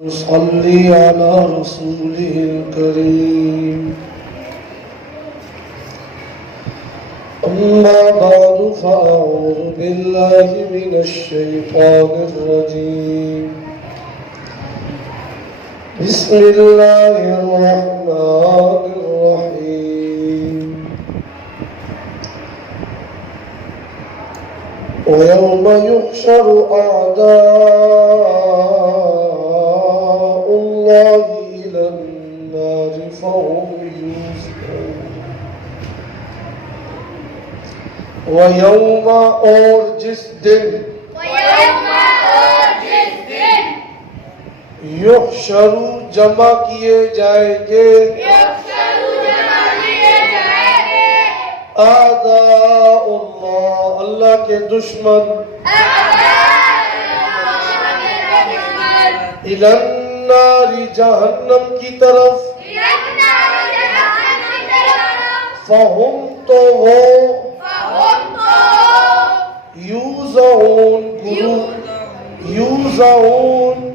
صلی علی رسوله الكریم اما بعد فاعوذ باللہ من الشیطان الرجیم بسم اللہ الرحمن الرحیم وَيَوْمَ يُحْشَرُ أَعْدَاءُ اللَّهِ إِلَى النَّارِ فَهُمْ يُوزَعُونَ وَيَوْمَ اور جس دن يُحْشَرُ جمع کیے جائیں گے اعداء اللہ اللہ کے دشمن الی النار جہنم کی طرف فہم تو وہ یوزعون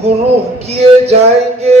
گروہ کیے جائیں گے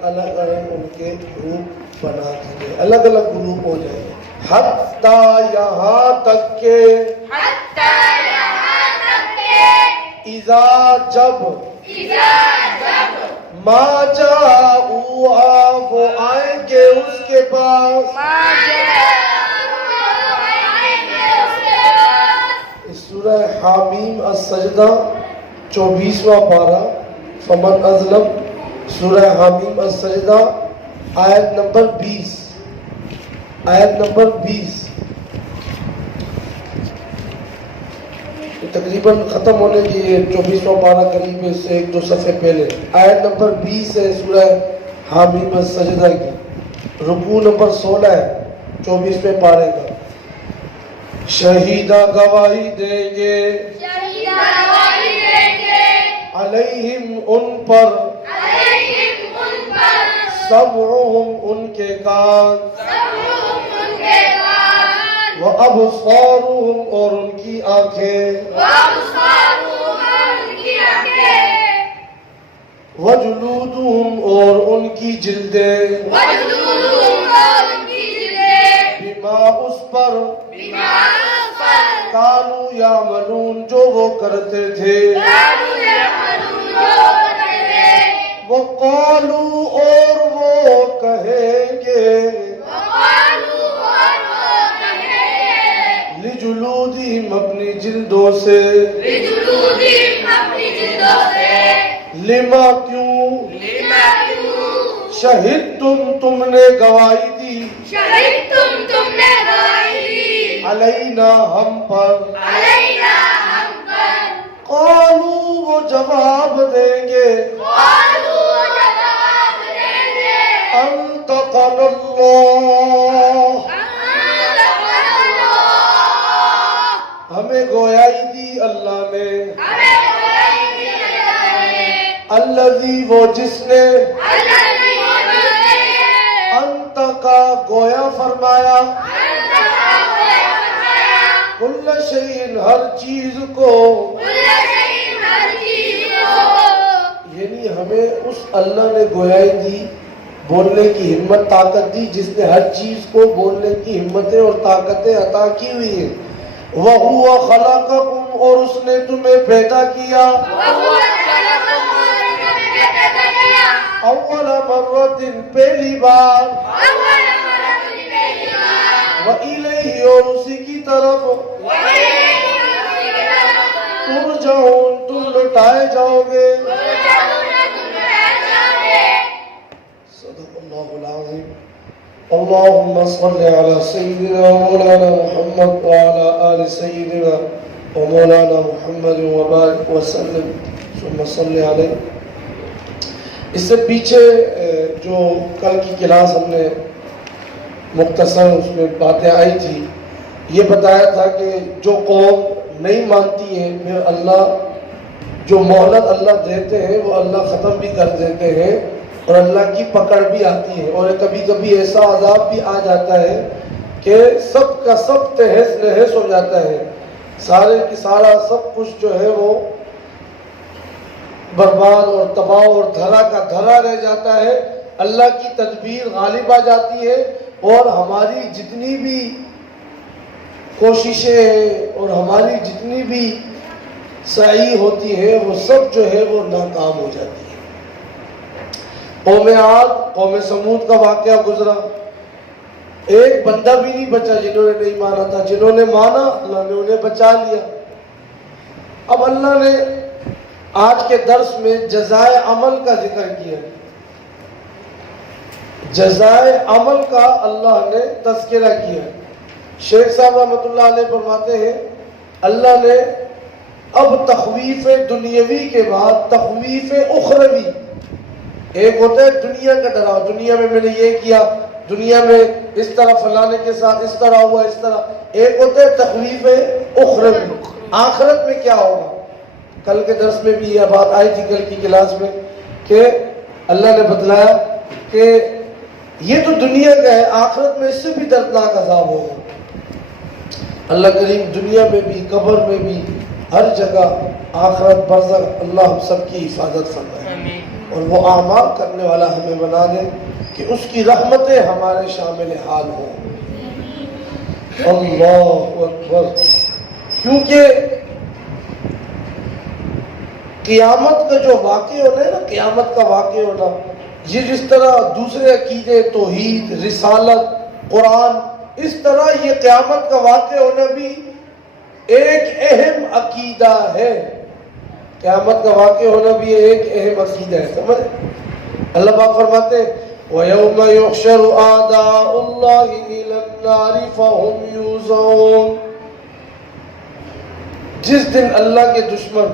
الگ الگ ان کے گروپ بنا دیے الگ الگ گروپ ہو جائیں گے حتیٰ یہاں تک کہ اذا جب ما جاؤہا وہ آئیں گے اس کے پاس سورہ حامیم السجدہ 24واں پارہ فمن اظلم سورہ حامیم السجدہ آیت نمبر 20 تقریباً ختم ہونے کی 24واں پارہ قریب ہے سے ایک دو صفحے پہلے آیت نمبر 20 ہے سورہ حامیم السجدہ کی رکوع نمبر 16 ہے 24ویں پارے کا شہیدہ گواہی دیں گے علیہم ان پر سمعہم ان کے کان وابصارہم اور ان کی آنکھیں وجلودہم اور ان کی جلدیں بما اس پر کانوا یعملون جو وہ کرتے تھے وقالوا اور وہ کہیں گے لجلودہم اپنی جلدوں سے لما کیوں شہدتم تم نے گواہی دی علینا ہم پر قالوا وہ جواب دیں گے انطقنا اللہ ہمیں گویائی دی اللہ نے الذی وہ جس نے انطقا گویا فرمایا کل شیء ہر چیز کو یعنی ہمیں اس اللہ نے گویائی دی بولنے کی ہمت طاقت دی جس نے ہر چیز کو بولنے کی ہمتیں اور طاقتیں عطا کی ہوئی ہیں وَهُوَ خَلَقَكُمْ اور اس نے تمہیں پیدا کیا اول مرۃ پہلی بار وَإِلَيْهِ اور اسی کی طرف ترجعون تم لٹائے جاؤ گے صدق اللہ العظیم اللهم صل على سيدنا مولانا محمد وعلى آل سيدنا ومولانا محمد وبارك وسلم ثم صل علیہ اس سے پیچھے جو کل کی کلاس ہم نے مختصر اس میں باتیں آئی تھی یہ بتایا تھا کہ جو قوم نہیں مانتی ہے پھر اللہ جو مہلت اللہ دیتے ہیں وہ اللہ ختم بھی کر دیتے ہیں اور اللہ کی پکڑ بھی آتی ہے اور کبھی کبھی ایسا عذاب بھی آ جاتا ہے کہ سب کا سب تہس نہس ہو جاتا ہے سارے کی سارا سب کچھ جو ہے وہ برباد اور تباہ اور دھرا کا دھرا رہ جاتا ہے. اللہ کی تدبیر غالب آ جاتی ہے اور ہماری جتنی بھی کوششیں ہیں اور ہماری جتنی بھی سعی ہوتی ہے وہ سب جو ہے وہ ناکام ہو جاتی ہے. قوم عاد قوم سمود کا واقعہ گزرا، ایک بندہ بھی نہیں بچا جنہوں نے نہیں مانا تھا. جنہوں نے مانا اللہ نے انہیں بچا لیا. اب اللہ نے آج کے درس میں جزائے عمل کا ذکر کیا. جزائے عمل کا اللہ نے تذکرہ کیا. شیخ صاحب رحمۃ اللہ علیہ فرماتے ہیں اللہ نے اب تخویف دنیاوی کے بعد تخویف اخروی، ایک ہوتا ہے دنیا کا ڈراؤ، دنیا میں میں نے یہ کیا، دنیا میں اس طرح فلانے کے ساتھ اس طرح ہوا اس طرح. ایک ہوتا ہے تخویف اخروی، آخرت میں کیا ہوگا. کل کے درس میں بھی یہ بات آئی تھی، کل کی کلاس میں، کہ اللہ نے بتلایا کہ یہ تو دنیا کا ہے، آخرت میں اس سے بھی دردناک عذاب ہوگا. اللہ کریم دنیا میں بھی قبر میں بھی ہر جگہ آخرت برزخ اللہ ہم سب کی حفاظت فرمائے اور وہ اعمال کرنے والا ہمیں بنا دے کہ اس کی رحمتیں ہمارے شامل حال ہوں. اللہ اکبر. کیونکہ قیامت کا جو واقع ہونا ہے نا، قیامت کا واقع ہونا، یہ جس طرح دوسرے عقیدے توحید رسالت قرآن، اس طرح یہ قیامت کا واقع ہونا بھی ایک اہم عقیدہ ہے. قیامت کا واقع ہونا بھی ایک اہم عقیدہ ہے. سمجھ اللہ پاک فرماتے ہیں وَيَوْمَ يُحْشَرُ أَعْدَاءُ اللَّهِ إِلَى النَّارِ فَهُمْ يُوزَعُونَ. جس دن اللہ کے دشمن،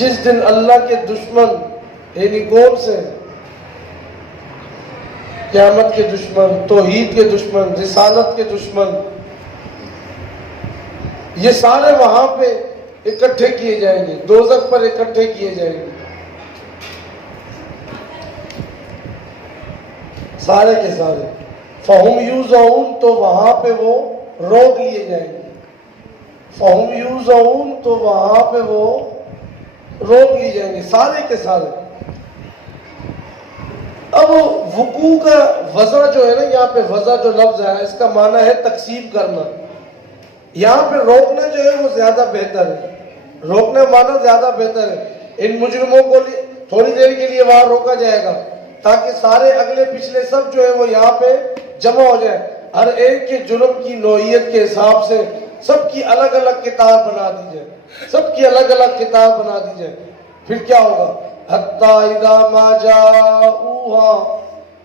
جس دن اللہ کے دشمن یعنی کون سے؟ قیامت کے دشمن، توحید کے دشمن، رسالت کے دشمن، یہ سارے وہاں پہ اکٹھے کیے جائیں گے، دوزخ پر اکٹھے کیے جائیں گے سارے کے سارے. فَهُمْ يُوزَعُونَ تو وہاں پہ وہ روک لیے جائیں گے. فَهُمْ يُوزَعُونَ تو وہاں پہ وہ روک لیے جائیں گے سارے کے سارے. اب وقوع کا وضع جو ہے نا، یہاں پہ وضع جو لفظ ہے اس کا معنی ہے تقسیم کرنا. یہاں پہ روکنا جو ہے وہ زیادہ بہتر ہے، روکنا معنی زیادہ بہتر ہے. ان مجرموں کو تھوڑی دیر کے لیے وہاں روکا جائے گا تاکہ سارے اگلے پچھلے سب جو ہے وہ یہاں پہ جمع ہو جائے. ہر ایک کے جرم کی نوعیت کے حساب سے سب کی الگ الگ کتاب بنا دی جائے، سب کی الگ الگ کتاب بنا دی جائے. پھر کیا ہوگا؟ حتی اذا ما جاؤوها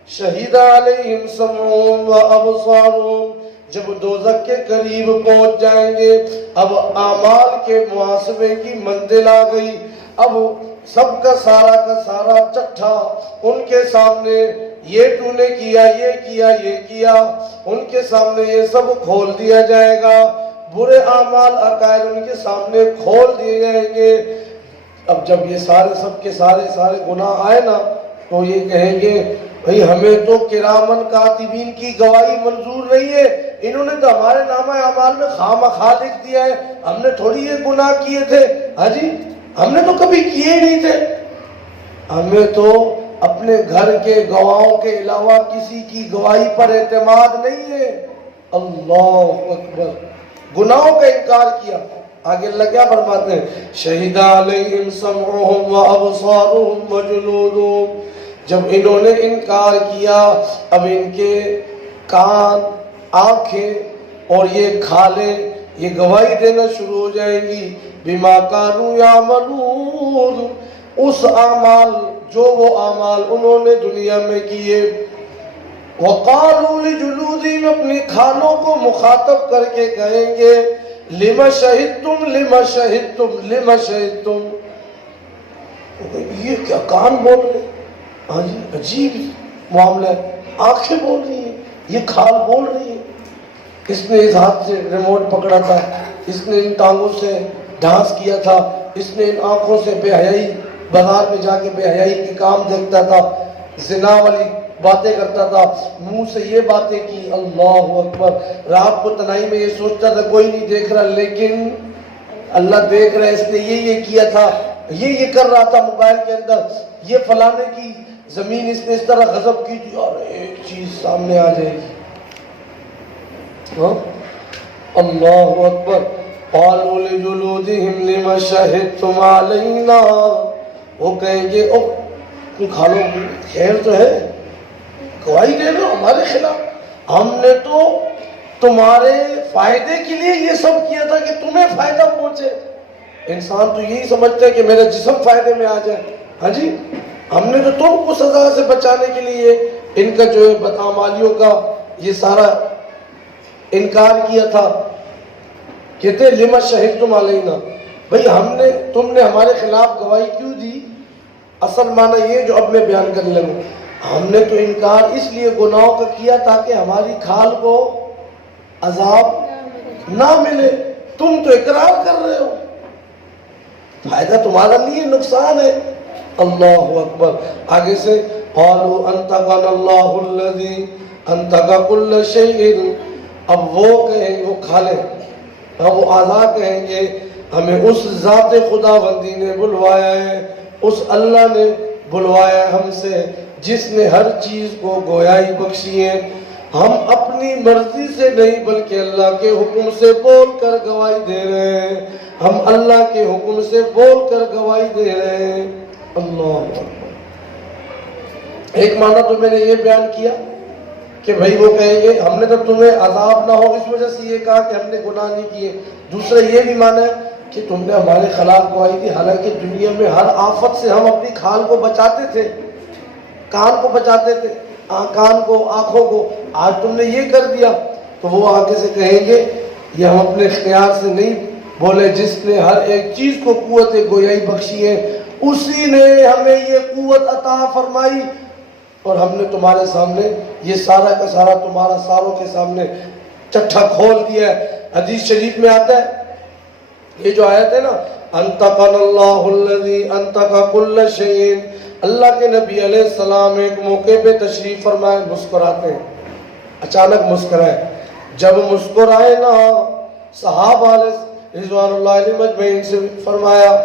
شہید علیہم سمعهم وابصارهم. جب دوزخ کے قریب پہنچ جائیں گے، اب اعمال کے محاسبے کی منزل آ گئی. اب سب کا سارا چٹھا ان کے سامنے، یہ تو نے کیا، یہ کیا، یہ کیا، ان کے سامنے یہ سب کھول دیا جائے گا. برے اعمال عقائد ان کے سامنے کھول دیے جائیں گے. اب جب یہ سب کے سارے گناہ آئے نا تو یہ کہیں گے بھئی ہمیں تو کرامن کاتبین کی گواہی منظور نہیں ہے، انہوں نے تو ہمارے نامہ اعمال میں خامخواہ لکھ دیا ہے، ہم نے تھوڑی یہ گناہ کیے تھے. ہاں جی، ہم نے تو کبھی کیے ہی نہیں تھے. ہمیں تو اپنے گھر کے گواہوں کے علاوہ کسی کی گواہی پر اعتماد نہیں ہے. اللہ اکبر. گناہوں کا انکار کیا. آگے اللہ کیا فرماتے ہیں؟ شہید علیہم سمعهم وابصارهم وجلودهم. جب انہوں نے انکار کیا، اب ان کے کان، آنکھیں اور یہ کھالیں یہ گواہی دینا شروع ہو جائیں گی بما کانوا یعملون، اس اعمال جو وہ اعمال انہوں نے دنیا میں کیے. وقالوا لجلودہم، اپنی کھالوں کو مخاطب کر کے کہیں گے لما شہدتم لما شہدتم لما شہدتم. یہ کیا کان بول رہے؟ ہاں جی، عجیب معاملہ ہے. آنکھیں بول رہی ہیں، یہ کھال بول رہی ہے. اس نے اس ہاتھ سے ریموٹ پکڑا تھا، اس نے ان ٹانگوں سے ڈانس کیا تھا، اس نے ان آنکھوں سے بے حیائی، بازار میں جا کے بے حیائی کے کام دیکھتا تھا، زنا والی باتیں کرتا تھا، منہ سے یہ باتیں کی، اللہ اکبر، رات کو تنہائی میں یہ سوچتا تھا کوئی نہیں دیکھ رہا، لیکن اللہ دیکھ رہا ہے، اس نے یہ کیا تھا، یہ کر رہا تھا موبائل کے اندر، یہ فلانے کی زمین اس نے اس طرح غضب کی تھی، اور ایک چیز سامنے آ جائے گی. ہاں اللہ اکبر. قالوا لجلودهم لما شهدتم علينا، وہ کہیں گے او تم کھا لو، خیر تو ہے، گواہی دے دو ہمارے خلاف، ہم نے تو تمہارے فائدے کے لیے یہ سب کیا تھا کہ تمہیں فائدہ پہنچے. انسان تو یہی سمجھتا ہے کہ میرا جسم فائدے میں آ جائے. ہاں جی، ہم نے تو تم کو سزا سے بچانے کے لیے ان کا جو ہے بدعمالیوں کا یہ سارا انکار کیا تھا. کہتے لما شہدتم علینا، بھئی تم نے ہمارے خلاف گواہی کیوں دی؟ اصل معنی یہ جو اب میں بیان کرنے لگوں، ہم نے تو انکار اس لیے گناہوں کا کیا تاکہ ہماری کھال کو عذاب نہ ملے. تم تو اقرار کر رہے ہو، فائدہ تمہارا نہیں ہے، نقصان ہے. اللہ اکبر. آگے سے قالوا انطقنا اللہ الذی انطق کل شیء، اب وہ کہیں وہ کھا لیں، اب وہ اعضاء کہیں گے ہمیں اس ذات خداوندی نے بلوایا ہے، اس اللہ نے بلوایا ہے ہم سے جس نے ہر چیز کو گویائی بخشی ہے. ہم اپنی مرضی سے نہیں بلکہ اللہ کے حکم سے بول کر گواہی دے رہے ہیں، ہم اللہ کے حکم سے بول کر گواہی دے رہے ہیں. اللہ اکبر. ایک معنی تو میں نے یہ بیان کیا کہ بھئی وہ کہیں گے ہم نے تو تمہیں عذاب نہ ہو اس وجہ سے یہ کہا کہ ہم نے گناہ نہیں کیے. دوسرا یہ بھی معنی ہے کہ تم نے ہمارے خلاف گواہی دی، حالانکہ دنیا میں ہر آفت سے ہم اپنی کھال کو بچاتے تھے، کان کو بچاتے تھے، کان کو، آنکھوں کو، آج تم نے یہ کر دیا. تو وہ آگے سے کہیں گے یہ ہم اپنے اختیار سے نہیں بولے، جس نے ہر ایک چیز کو قوت گویائی بخشی ہے اسی نے ہمیں یہ قوت عطا فرمائی، اور ہم نے تمہارے سامنے یہ سارا کا سارا تمہارا ساروں کے سامنے چٹھا کھول دیا ہے. حدیث شریف میں آتا ہے، یہ جو آیت ہے نا انطقنا اللہ الذی انطق کل شیء، اللہ کے نبی علیہ السلام ایک موقع پہ تشریف فرمائے، مسکراتے ہیں، اچانک مسکرائے. جب مسکرائے نا صحابہ رضوان اللہ علیہ مجمعین سے فرمایا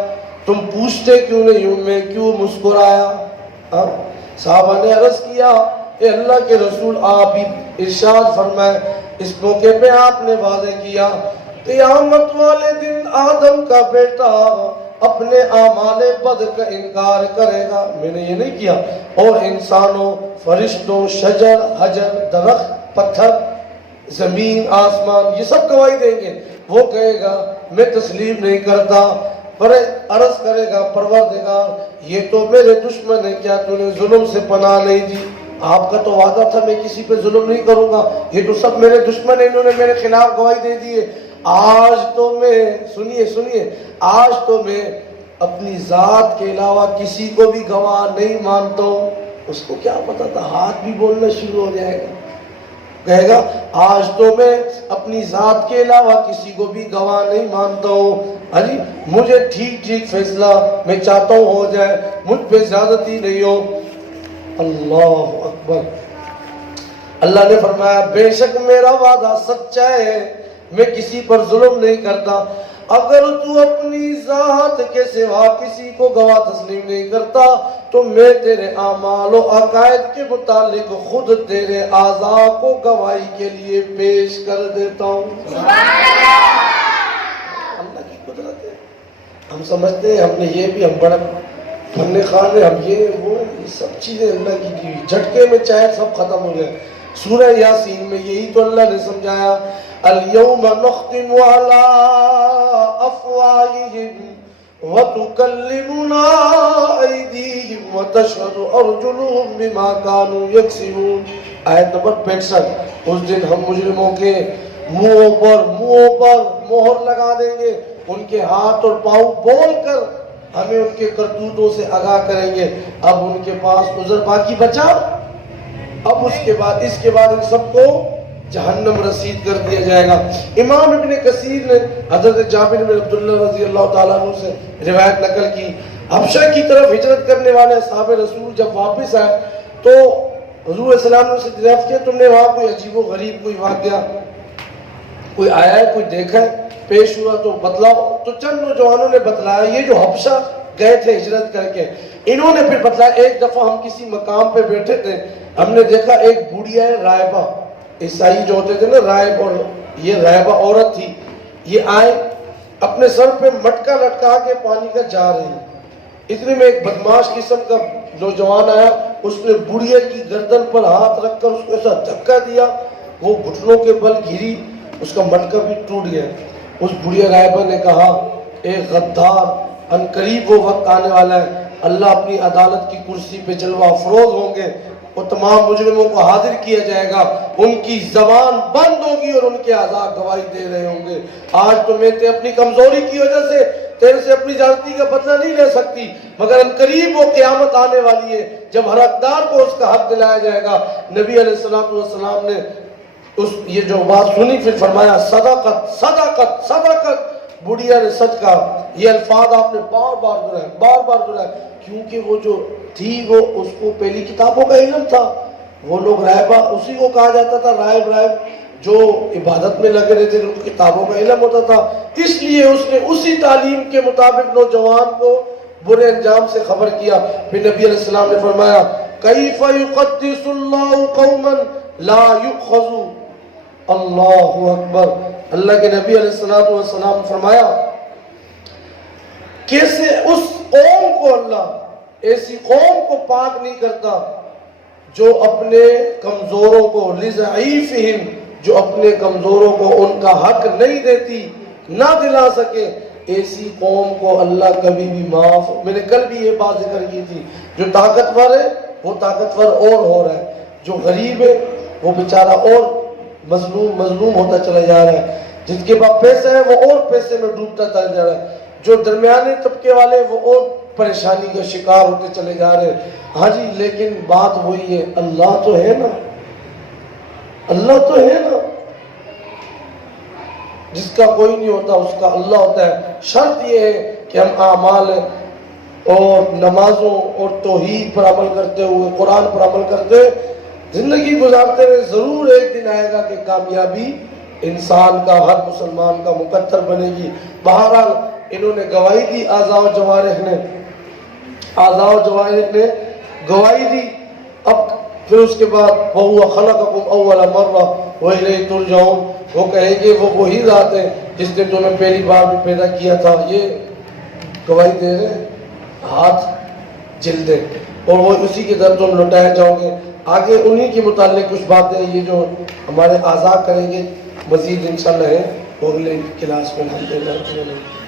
تم پوچھتے کیوں نہیں ہوں میں کیوں مسکرایا؟ صحابہ نے عرض کیا اے اللہ کے رسول آپ ہی ارشاد فرمائے. اس موقع پہ آپ نے واضح کیا قیامت والے دن آدم کا بیٹا اپنے اعمال بد کا انکار کرے گا، میں نے یہ نہیں کیا، اور انسانوں، فرشتوں، شجر، حجر، درخت، پتھر، زمین، آسمان، یہ سب گواہی دیں گے. وہ کہے گا میں تسلیم نہیں کرتا، پر عرض کرے گا پروردگار یہ تو میرے دشمن ہے، کیا تو نے ظلم سے پناہ نہیں دی؟ آپ کا تو وعدہ تھا میں کسی پہ ظلم نہیں کروں گا، یہ تو سب میرے دشمن ہیں، انہوں نے میرے خلاف گواہی دے دی ہے. آج تو میں سنیے آج تو میں اپنی ذات کے علاوہ کسی کو بھی گواہ نہیں مانتا ہوں. اس کو کیا پتا تھا ہاتھ بھی بولنا شروع ہو جائے گا، کہے گا آج تو میں اپنی ذات کے علاوہ کسی کو بھی گواہ نہیں مانتا ہوں. علی مجھے ٹھیک فیصلہ میں چاہتا ہوں ہو جائے، مجھ پہ زیادتی نہیں ہو. اللہ اکبر. اللہ نے فرمایا بے شک میرا وعدہ سچا ہے، میں کسی پر ظلم نہیں کرتا. اگر تو اپنی ذات کے سوا کسی کو گواہ تسلیم نہیں کرتا تو میں تیرے اعمال و عقائد کے متعلق خود تیرے اعضاء کو گواہی کے لیے پیش کر دیتا ہوں. اللہ کی قدرت ہے. ہم سمجھتے ہیں ہم نے یہ بھی، ہم بڑا فن خان ہے، ہم یہ وہ سب چیزیں اللہ کی دی ہوئی، جھٹکے میں چاہے سب ختم ہو جائے. سورہ یاسین میں یہی تو اللہ نے سمجھایا اليوم نختم على افواههم وتكلمنا ايديهم وتشهد ارجلهم بما كانوا يكسبون. آیت نمبر 65. اس دن ہم مجرموں کے منہوں پر مہر لگا دیں گے، ان کے ہاتھ اور پاؤں بول کر ہمیں ان کے کرتوتوں سے آگاہ کریں گے. اب ان کے پاس عذر باقی بچا؟ اب اس کے بعد ان سب کو جہنم رسید کر دیا جائے گا. امام ابن کثیر نے حضرت جابر بن عبداللہ رضی اللہ تعالیٰ عنہ سے روایت نقل کی، حبشہ کی طرف ہجرت کرنے والے اصحاب رسول جب واپس آئے تو حضور علیہ السلام نے اسے دریافت کیا تم نے وہاں کوئی عجیب و غریب کوئی واقعہ کوئی آیا ہے کوئی دیکھا ہے پیش ہوا تو بتلاؤ. تو چند نوجوانوں نے بتلایا یہ جو حبشہ گئے تھے ہجرت کر کے انہوں نے پھر بتلایا ایک دفعہ ہم کسی مقام پہ بیٹھے تھے ہم نے دیکھا ایک بوڑھیا ہے راہبہ عیسائی جو ہوتے تھے نا راہب اور یہ راہبہ عورت تھی یہ آئے اپنے سر پہ مٹکا لٹکا کے پانی کا جا رہی اتنے میں ایک بدماش قسم کا نوجوان آیا اس نے بڑھیا کی گردن پر ہاتھ رکھ کر اس کو ایسا دھکا دیا وہ گھٹنوں کے بل گری اس کا مٹکا بھی ٹوٹ گیا. اس بڑھیا راہبہ نے کہا اے غدار ان قریب وہ وقت آنے والا ہے اللہ اپنی عدالت کی کرسی پہ جلوہ افروز ہوں گے وہ تمام مجرموں کو حاضر کیا جائے گا ان کی زبان بند ہوگی اور ان کے اعضاء گواہی دے رہے ہوں گے. آج تو میں اپنی کمزوری کی وجہ سے تیرے سے اپنی زیادتی کا بدلہ نہیں لے سکتی مگر ان قریب وہ قیامت آنے والی ہے جب ہر حقدار کو اس کا حق دلایا جائے گا. نبی علیہ السلام نے یہ جو بات سنی پھر فرمایا صداقت صداقت صداقت بڑھیا نے سچ کہا. یہ الفاظ آپ نے بار بار دہرائے کیونکہ وہ جو تھی وہ اس کو پہلی کتابوں کا علم تھا وہ لوگ راہبہ اسی کو کہا جاتا تھا راہب جو عبادت میں لگے رہتے تھے ان کو کتابوں کا علم ہوتا تھا اس لیے اس نے اسی تعلیم کے مطابق نوجوان کو برے انجام سے خبر کیا. پھر نبی علیہ السلام نے فرمایا کیف یقدس اللہ قوما لا یؤخذوا اللہ اکبر. اللہ کے نبی علیہ السلام نے فرمایا کیسے اس قوم کو اللہ ایسی قوم کو پاک نہیں کرتا جو اپنے کمزوروں کو لضعیفہم جو اپنے کمزوروں کو ان کا حق نہیں دیتی نہ دلا سکے ایسی قوم کو اللہ کبھی بھی معاف. میں نے کل بھی یہ بات ذکر کی تھی جو طاقتور ہے وہ طاقتور اور ہو رہا ہے جو غریب ہے وہ بیچارہ اور مظلوم ہوتا چلا جا رہا ہے جس کے پاس پیسہ ہے وہ اور پیسے میں ڈوبتا چلا جا رہا ہے جو درمیانے طبقے والے وہ اور پریشانی کا شکار ہوتے چلے جا رہے ہیں. ہاں جی لیکن بات وہی ہے اللہ تو ہے نا اللہ تو ہے نا جس کا کوئی نہیں ہوتا اس کا اللہ ہوتا ہے. شرط یہ ہے کہ ہم اعمال اور نمازوں اور توحید پر عمل کرتے ہوئے قرآن پر عمل کرتے ہوئے زندگی گزارتے رہے. ضرور ایک دن آئے گا کہ کامیابی انسان کا ہر مسلمان کا مقدر بنے گی. بہرحال انہوں نے گواہی دی اعضاء و جوارح نے گواہی دی. اب پھر اس کے بعد وَهُوَ خَلَقَكُمْ أَوَّلَ مَرَّةٍ وَإِلَيْهِ تُرْجَعُونَ وہ کہیں گے وہ وہی ذات ہے جس نے تمہیں پہلی بار بھی پیدا کیا تھا. یہ گواہی دے رہے ہاتھ جلدے اور وہ اسی کے در تم لوٹائے جاؤ گے. آگے انہی کے متعلق کچھ باتیں یہ جو ہمارے اعضاء کریں گے مزید انشاءاللہ ہے وہ اگلے کلاس میں ہم دے رہے ہیں.